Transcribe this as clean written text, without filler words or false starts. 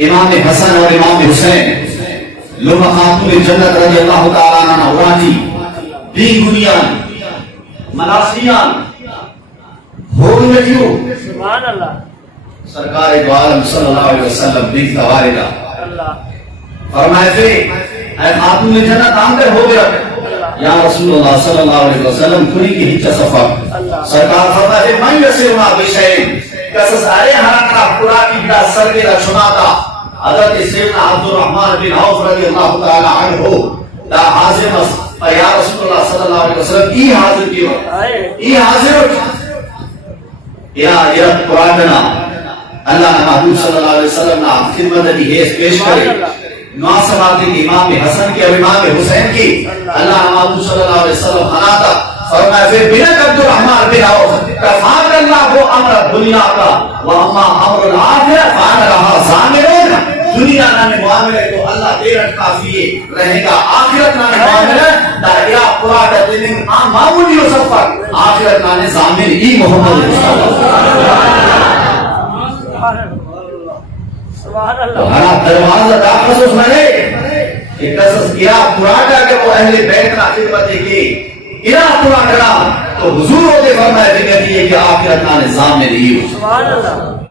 امام حسن اور امام حسین لما خاتون جنت رضی اللہ تعالیٰ عنہ اوراتی بین گنیان مناسیان ہوگی رجیو سبحان اللہ سرکار دو عالم صلی اللہ علیہ وسلم بنت والدہ فرمائے تھے اے خاتون جنت آن کر ہو گیا یا رسول اللہ صلی اللہ علیہ وسلم کھلی کی ہچہ سفر سرکار فرمائے تھے من یسرنا بشین کسس ارے ہرکنا خدا کی بڑا سر کے رچناتا حضرت سیدنا عبد الرحمن بن عوف رضی اللہ تعالی عنہ دا حاضر یا رسول اللہ صلی اللہ علیہ وسلم ای حاضر کیوں ای حاضر یا قرآننا اللہ محبوب صلی اللہ علیہ وسلم نے خدمت کی حیث پیش کرے نواسبات امام حسن کی اور امام حسین کی اللہ محبوب صلی اللہ علیہ وسلم خناتا فرمائے پھر بنت عبد الرحمن بن عوف کفاک اللہ کو امر دنیا کا واما امر الآخرہ فان رہا ضامرون دنیا نامی معاملے تو اللہ دیرت کافی رہے گا آخرت نامی معاملے دریا قرآن دنیں معمولی و سفر آخرت نامی ضامن ای محمد تو ہرا دروازہ دا قصص میں کہ قصص کیا قرآن کہ وہ اہل بیت کا خدمت کی کیا قرآن تو حضور نے فرمایا کہ آخرت نامی ضامن ای